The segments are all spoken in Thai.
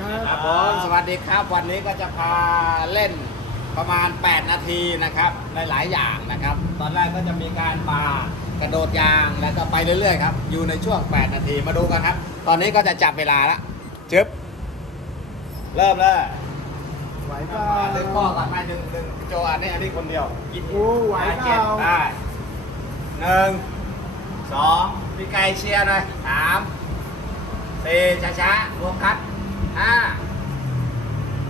ครับครับผมสวัสดีครับ วันนี้ก็จะพาเล่นประมาณ 8 นาทีนะครับหลายๆอย่างนะครับ ตอนแรกก็จะมีการปากระโดดยางแล้วก็ไปเรื่อยๆครับอยู่ในช่วง 8 นาทีมาดูกันครับ ตอนนี้ก็จะจับเวลาละจึ๊บเริ่มเลยไหวเปล่าดึงข้อก่อนไหมดึงดึงโจอันนี้อันนี้คนเดียวกินโอ้ไหวเปเจ็ล่าดได้หนึ่งสองพี่ไก่เชียร์หน่อยสามสี่ช้าๆรวมคัด ห้า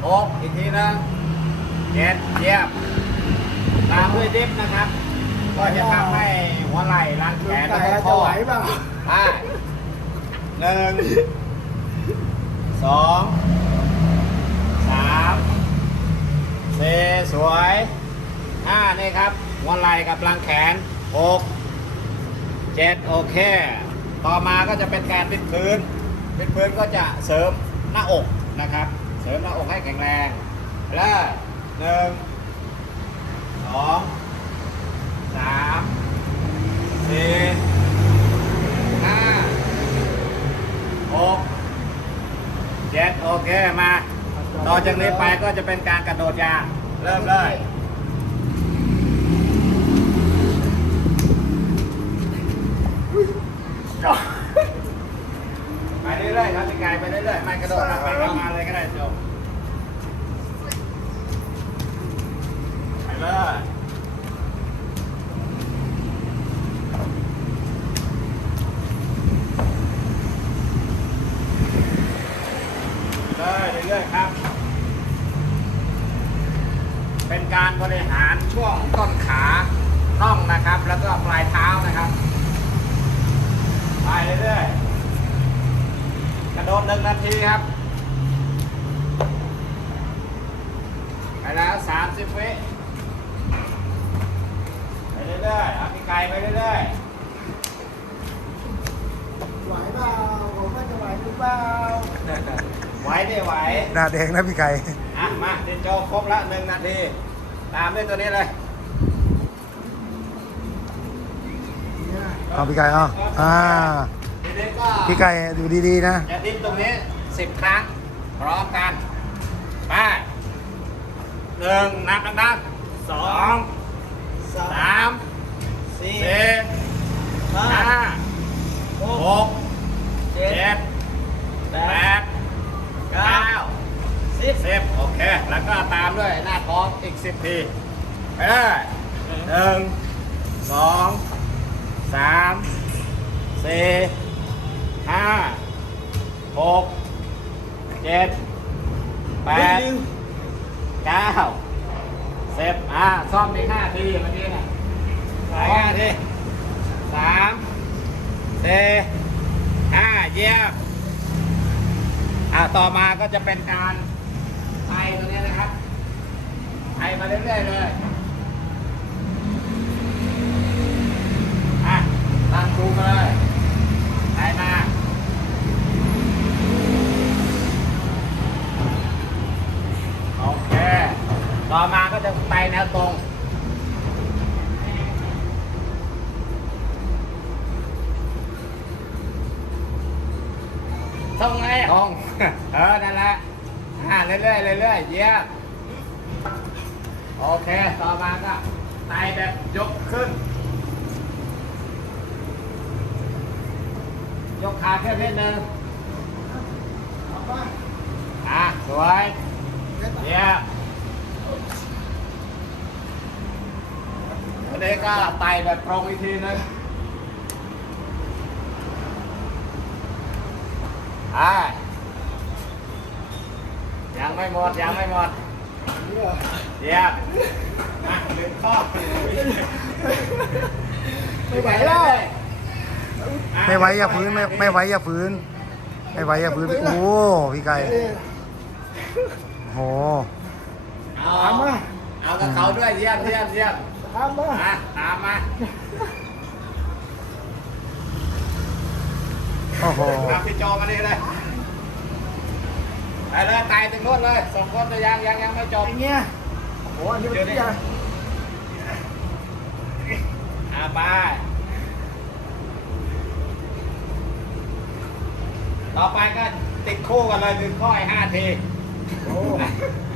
หกอีกทีนึงเจ็ดเยี่ยมตามด้วยดิฟนะครับ ก็จะทำให้หัวไหล่รังแขนแต่แล้วก็จะข้อไหวเปล่าได้หนึ่งสองสามสี่สวยห้านี่ครับ หัวไหล่กับรังแขนหกเจ็ดโอเค ต่อมาก็จะเป็นการปิดพื้นปิดพื้นก็จะเสริม หน้าอกนะครับ เสริมหน้าอกให้แข็งแรงแล้วหนึ่งสองสามสี่ห้าหกเจ็ดโอเคมา ต่อจากนี้ไปก็จะเป็นการกระโดดยางเริ่มเลยจบไปเรื่อยๆครับพี่กายไปเรื่อยๆไม่กระโดดนะไปทำงาเลยก็ได้จบไปเลยเลยเรื่อยๆครับ เป็นการบริหารช่วงต้นขาน่องนะครับ แล้วก็ปลายเท้านะครับ ไปเรื่อยๆ กระโดดหนึ่งนาทีครับ ไปแล้วสามสิบวิไปเรื่อยๆเอาพี่ไก่ไปเรื่อยไหวเปล่าผมว่าจะไหวหรือเปล่าๆ ไหวดิไหว หน้าแดงนะพี่ไก่ อะ มาเดนโจครบละหนึ่งนาที ตามด้วยตัวนี้เลยเนี่ยเอาพี่ไก่เอาอ่าที นี้ก็พี่ไก่ดูดีๆนะ จะทิ้งตรงนี้สิบครั้ง พร้อมกันไปหนึ่งนับดังๆสองสามสี่ห้าหกเจ็ดแปดเก้าสิบสิบโอเค แล้วก็ตามด้วยหน้าท้องอีกสิบที ไปเลยหนึ่งสองสามสี่ ห้าหกเจ็ดแปดเก้าสิบอะซ่อมอีกห้าทีเมื่อกี้น่ะสองห้าทีสามสี่ห้าเยี่ยมอะต่อมาก็จะเป็นการไอตัวนี้นะครับไอมาเรื่อยๆเลยอะตั้งครูมาเลยไปมา โอเค ต่อมาก็จะไปแนวตรงตรงไงตรงเออ นั่นแหละอ่าเรื่อยๆเรื่อยๆเยี่ยมโอเค ต่อมาก็ไตแบบยกขึ้น ยกขาขึ้นนิดนึงเอาป่ะอะ สวยเล่นป่ะเยี่ยม วันนี้ก็ไตแบบตรงอีกทีนึงอ่ายังไม่หมด ยังไม่หมดเนี่ยเยี่ยมอะลืมข้อไม่ไหวแล้วไม่ไหวอย่าฝืนไม่ไม่ไหวอย่าฝืนไม่ไหวอย่าฝืนโอ้พี่ไก่เอ้ยโห ตามมาเอากับเขาด้วยเยี่ยมเยี่ยมเยี่ยมตามมาอะตามมาโอ้โหตามพี่โจมานี่เลยไปเลยไตถึงนู่นเลยสองคนเลยยังยังยังไม่จบอย่างเงี้ยโอ้อันนี้มันใหญ่อะไปต่อไปก็ติดคู่กันเลยดึงข้อยห้าทีโอ้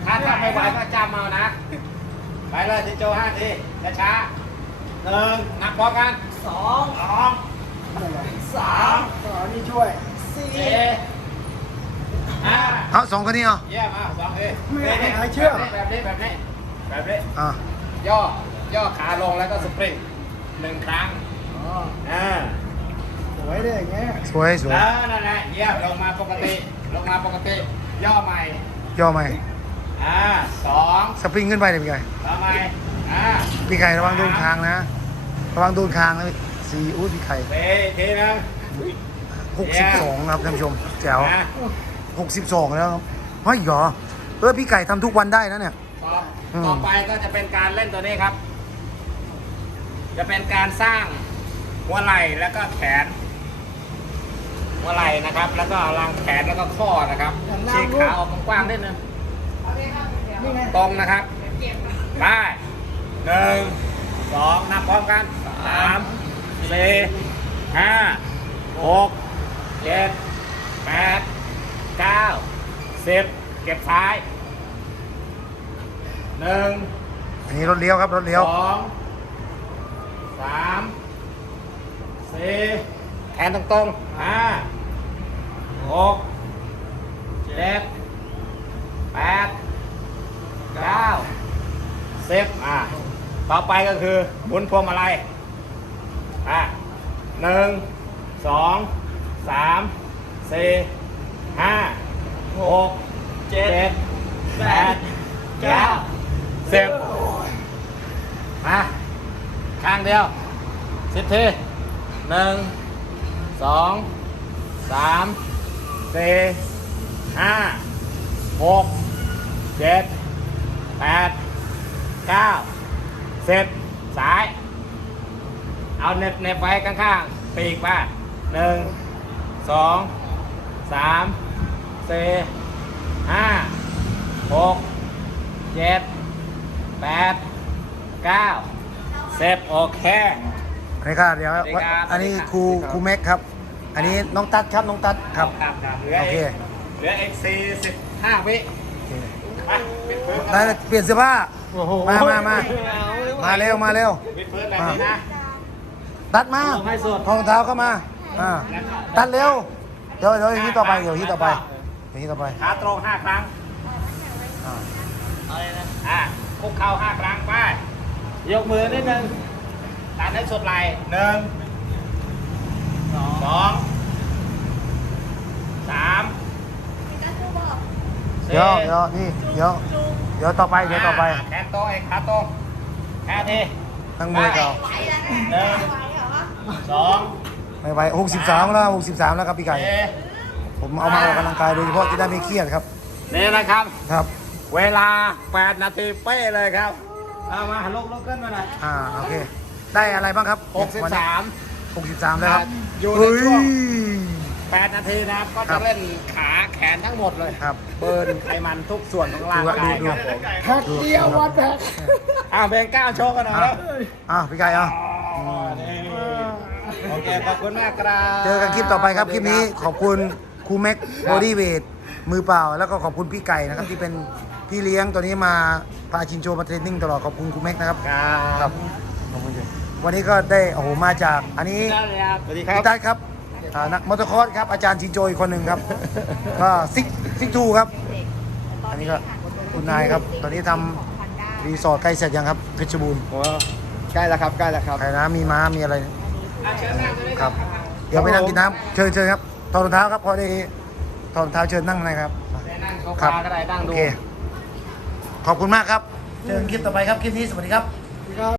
ถ้าทำไม่ไหวก็จำเอานะ ไปเลยทิโจห้าทีช้าๆหนึ่งนับพร้อมกันสองสองสามสองนี่ช่วยสี่สี่ห้าเอาสองคนนี้เอาเยี่ยมอะสองทีไม่ให้ใครเชื่อแบบนี้แบบนี้แบบนี้อะย่อย่อขาลงแล้วก็สปริงหนึ่งครั้งอ๋ออ่าสวยเลยอย่างเงี้ยสวยสวยแล้วนั่นแหละเยี่ยมลงมาปกติ ลงมาปกติ ย่อใหม่ ย่อไหมอ่าสองสปริงขึ้นไปเลยพี่ไก่ต่อใหม่อ่าพี่ไก่ระวังโดนคางนะ ระวังโดนคางนะสี่อุ้ยพี่ไข่สี่ทีนึงหกสิบสองครับท่านผู้ชมแจ๋วนะหกสิบสองแล้วครับเฮ้ยเหรอเออพี่ไก่ทำทุกวันได้นะเนี่ยต่ออืมต่อไปก็จะเป็นการเล่นตัวนี้ครับ จะเป็นการสร้างหัวไหล่แล้วก็แขน หัวไหล่นะครับ แล้วก็รังแขนแล้วก็ข้อนะครับฉีกขาออกกว้างๆนิดนึงนี่ไงตรงนะครับไปหนึ่งสองนับพร้อมกันสามสี่ห้าหกเจ็ดแปดเก้าสิบเก็บซ้ายหนึ่งอันนี้รถเลี้ยวครับ รถเลี้ยวสองสามสี่ แขนตรงๆห้าหกเจ็ดแปดเก้าสิบอะต่อไปก็คือหมุนพวงมาลัยอะหนึ่งสองสามสี่ห้าหกเจ็ดแปดเก้าสิบมาข้างเดียวสิบทีหนึ่ง สองสามสี่ห้าหกเจ็ดแปดเก้าสิบสาย เอาเน็บเน็บไว้ข้างๆ ปีกมาหนึ่งสองสามสี่ห้าหกเจ็ดแปดเก้าเซฟโอเค อันนี้ครับเดี๋ยวสวัสดีครับ อันนี้สวัสดีครับครูครูแม็กครับ อันนี้น้องตัดครับน้องตัดครับ ครับครับเหลือโอเคอีกเหลืออีกสี่สิบห้าวิไปปิดพื้นได้เลยเปลี่ยนเสื้อผ้า มามามา มาเร็วมาเร็ว ปิดพื้นแบบนี้นะ ตัดมาลงให้สุดรองเท้าเข้ามา อ่า ตัดเร็ว เดี๋ยวเดี๋ยวอย่างนี้ต่อไปเดี๋ยวที่ต่อไปอย่างนี้ต่อไป ขาตรงห้าครั้งอ่าอะคุกเข่าห้าครั้งไป ยกมือนิดนึง ดันให้สุดไหล่หนึ่งสองสามสี่เดี๋ยวเดี๋ยวนี่เดี๋ยวเดี๋ยวต่อไปเดี๋ยวต่อไปแขนตรงเองขาตรงแค่ทีทั้งมวยเก่าหนึ่งสองไม่ไหว63แล้ว63แล้วครับพี่ไก่ สี่ผมเอามาออกกำลังกายโดยเฉพาะจะได้ไม่เครียดครับ นี่นะครับ ครับ เวลา 8 นาทีเป๊ะเลยครับ เอามาลุกลุกขึ้นมาหน่อย อ่า โอเค ได้อะไรบ้างครับวันนี้63 63แล้วครับอยู่ในเฮ้ยช่วง 8 นาทีนะครับ ก็ครัจะบเล่นขาแขนทั้งหมดเลย ครับ เบิร์นไขมันทุกส่วนของร่างกายดูครับดูผมแพ็คเดียววัดแพ็คอ้าวเพลงก้าวโชว์กันหน่อยอะแล้วอะพี่ไก่อะอ๋อนี่โอเค ขอบคุณมากครับเจอกันคลิปต่อไปครับ คลิปนี้ขอบคุณครูแม็กบอดี้เวทมือเปล่า แล้วก็ขอบคุณพี่ไก่นะครับที่เป็นพี่เลี้ยงตัวนี้มาพาชินโจมาเทรนนิ่งตลอดขอบคุณครูแม็กนะครับ ครับขอบคุณครับ วันนี้ก็ได้โอ้โหมาจากอันนี้สวัสดีครับพี่ตั๊ดครับอ่านักมอเตอร์คอร์สครับอาจารย์ชินโจอีกคนหนึ่งครับ ก็ซิกซิกทูครับ อันนี้ก็คุณนายครับ ตอนนี้ทำรีสอร์ทใกล้เสร็จยังครับเพชรบูรณ์โอ้ใกล้แล้วครับใกล้แล้วครับใครนะมีม้ามีอะไรอะเชิญนั่งตรงนี้ครับ เดี๋ยวไปนั่งกินน้ำเชิญเชิญครับถอดรองเท้าครับพอได้ถอดรองเท้าเชิญนั่งในครับได้นั่งโซครัฟาก็ได้นั่งโอดูเคขอบคุณมากครับเจอกันคลิปต่อไปครับคลิปนี้สวัสดีครับครับ